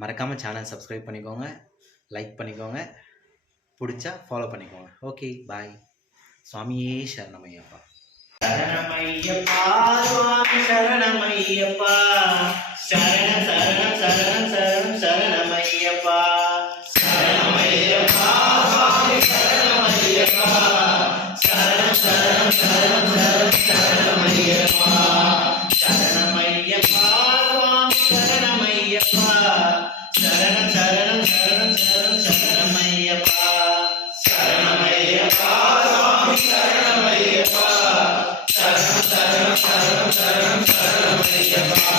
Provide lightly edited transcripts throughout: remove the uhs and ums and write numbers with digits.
மறக்காமல் channel subscribe பண்ணிக்கோங்க, like பண்ணிக்கோங்க, பிடிச்சா ஃபாலோ பண்ணிக்கோங்க. ஓகே, பாய். சுவாமியே சரணமையப்பா. சரணமையப்பா சுவாமி சரணமையப்பா, சரண சரண சரண சரண சரணமையப்பா, சரணமையப்பா சுவாமி சரணமையப்பா, சரண சரண சரண சரண சரணமையப்பா, சரணமையப்பா சுவாமி சரணமையப்பா, சரண சரண சரண சரண சரணமையப்பா, சரணமையப்பா சுவாமி சரணமையப்பா, சரண சரண சரண சரண சரணமையப்பா.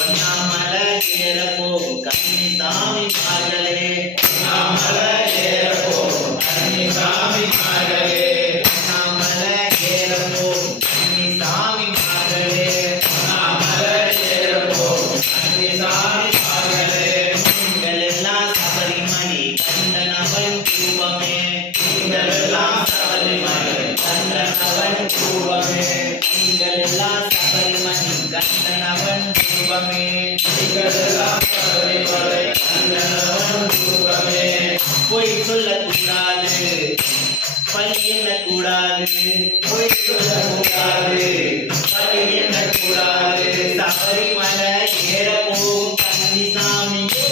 ஒன்னாமலை ஏற போகும் கன்னிசாமி மார்களே, ஒன்னாமலை ஏற போகும் கன்னிசாமி மார்களே, ஒன்னாமலை ஏற போகும் கன்னிசாமி மார்களே, ஒன்னாமலை ஏற போகும் கன்னிசாமி மார்களே. நீங்கள் எல்லாம் சபரிமலை கண்டனவன் ரூபமே, நீங்கள் எல்லாம் சபரிமலை கண்டனவன் ரூபமே, நீங்கள் எல்லாம் சபரிமலை கண்டனவன் ரூபமே, நீங்கள் எல்லாம் சபரிமலை கண்டனவன் ரூபமே. பொய் சொல்லக்கூடாது, பழி எண்ணக்கூடாது, பொய் சொல்லக்கூடாது, பழி எண்ணக்கூடாது. சபரிமலை ஏற போகும் கன்னிசாமியே,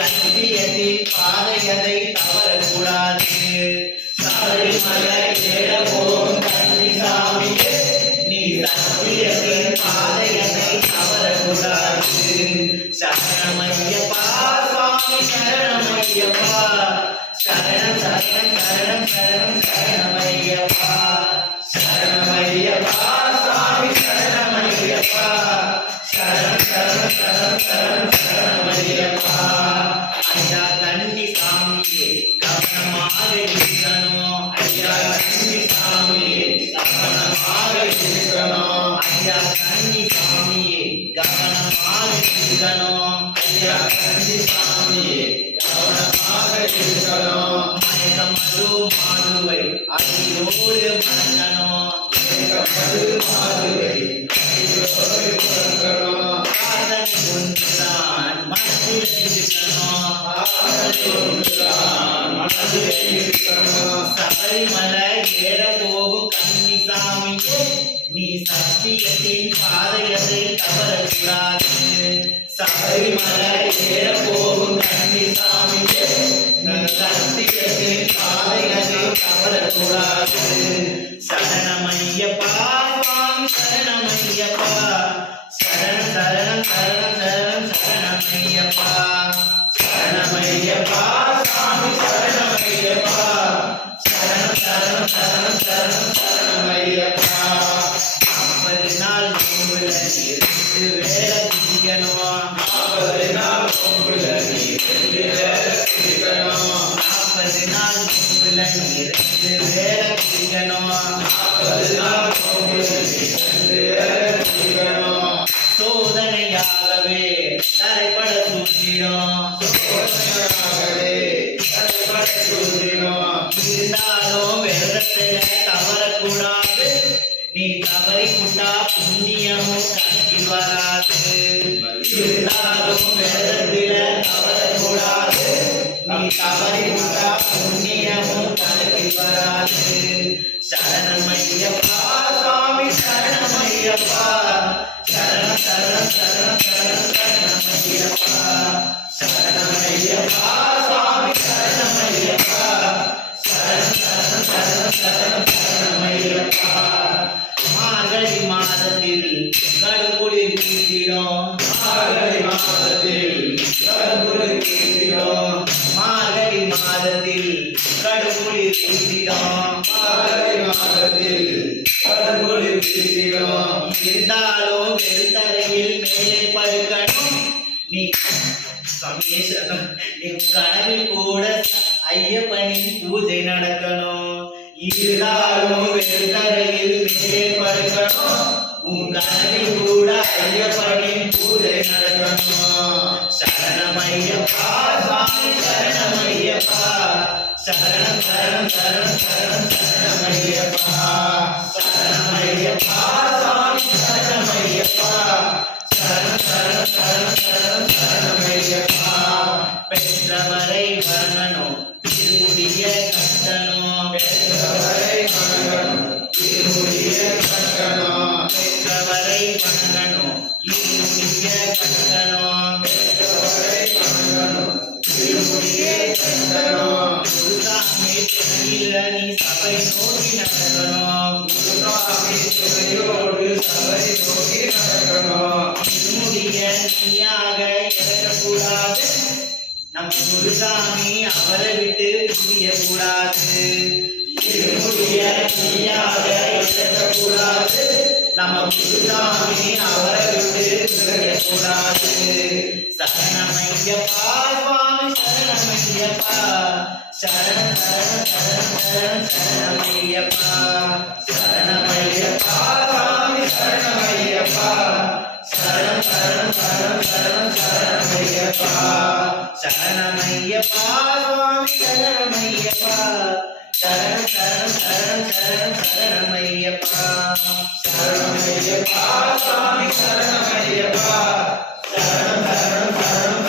சத்தியத்தின் பாதையதை தவறக்கூடாது. சபரிமலை ஏற போகும் கன்னிசாமியே, நீ சத்தியத்தின் பாதையதை தவறக்கூடாது. சரணமையப்பா சுவாமி சரணமையப்பா, சரண சரண சரண சரண சரணமையப்பா, சரணமையப்பா சுவாமி சரணமையப்பா, சரண சரண சரண சரண சரணமையப்பா. ஐயா கன்னிசாமியே கவனமாக இருக்கணும், ஐயா கன்னிசாமியே கவனமாக இருக்கணும், ஐயா கன்னிசாமியே கவனமாக இருக்கணும், ஐயா கன்னிசாமியே கவனமாக இருக்கணும். மயக்கமது மாதுவை அடியோடு மறக்கணும், மயக்கமது மாதுவை அடியோடு மறக்கணும். காதல் ஒன்றுதான் மனதில் இருக்கணும், காதல் ஒன்றுதான் மனதில் இருக்கணும். சபரிமலை ஏற போகும் கன்னிசாமியே, நீ சத்தியத்தின் பாதையதை தவறக்கூடாது. சபரிமலை ஏற போகும் கன்னிசாமியே, நீ சத்தியத்தின் பாதையதை தவறக்கூடாது. சரணமையப்பா சுவாமி சரணமையப்பா, சரண சரண சரண சரண சரணமையப்பா, சரணமையப்பா சுவாமி சரணமையப்பா, சரண சரண சரண சரண சரணமையப்பா. 40 நாள் நோம்புல இருந்து வேலை பிடிக்கணும், 40 நாள் நோம்புல இருந்து வேலை பிடிக்கணும், 40 நாள் நோம்புல இருந்து வேலை பிடிக்கணும், 40 நாள் நோம்புல இருந்து வேலை பிடிக்கணும். சோதனையாகவே தரைப்பட தூண்டிடும், சோதனையாகவே தரைப்பட தூண்டிடும். இருந்தாலும் விரதத்துல தவறக்கூடாது, நீ தவறி புட்டா புண்ணியமும் கணக்கில் வராது. இருந்தாலும் விரதத்துல தவறக்கூடாது, நீ தவறி புட்டா புண்ணியமும் கணக்கில் வராது. சரணமையப்பா சுவாமி சரணமையப்பா, சரண சரண சரண சரண சரணமையப்பா, சரணமையப்பா சுவாமி சரணமையப்பா, சரண சரண சரண சரண சரணமையப்பா. மார்கழி மாதத்தில் கடுகுளிர் வீசிடும், மார்கழி மாதத்தில் கடுகுளிர் வீசிடும், மார்கழி மாதத்தில் கடுகுளிர் வீசிடும், மார்கழி மாதத்தில் கடுகுளிர் வீசிடும். இருந்தாலும் வெறுத்தரையில் மேலே படுக்கணும், நீ சமேஸ்வரன் நீ கனவில் கூட ஐயப்பனின் பூஜை நடக்கணும். இருந்தாலும் வெறுத்தரையில் மேலே படுக்கணும், உன் கனவில் கூட ஐயப்பனின் பூஜை நடக்கணும். சரணமையப்பா சுவாமி சரணமையப்பா, சரண சரண சரண சரண சரணமையப்பா, சரணமையப்பா சுவாமி சரணமையப்பா, சரண சரண சரண சரண சரணமையப்பா. பெற்றவரை வணங்கணும் திருமுடிய கட்டணும் பெற்றவரை வணங்கணும் இருமுடிய கட்டணும் பெற்றவரை வணங்கணும் இருமுடிய கட்டணும் பெற்றவரை வணங்கணும் இருமுடிய கட்டணும் குருசாமி துணையில நீ சபை நோக்கி நடக்கணும் குருசாமி துணையோடு சபை நோக்கி நடக்கணும் திருமுடிய நீயாக இறக்கக்கூடாது நம் குருசாமி அவரை விட்டு பிரியக்கூடாது இருமுடிய நீயாக இறக்கக்கூடாது நம்ம குருசாமி அவரை விட்டு பிரியக்கூடாது சரணமையப்பா சுவாமி சரணமையப்பா சரணம் சரணம் சரணம் சரணம் சரணமையப்பா சரணமையப்பா சாமி சரணமையப்பா சரணம் சரணம் சரணம் சரணம் சரணமையப்பா சரணமையப்பா சுவாமி சரணமையப்பா சரணம் சரணம் சரணம் சரணம் சரணமையப்பா சரணமையப்பா சாமி சரணமையப்பா சரணம் சரணம் சரணம்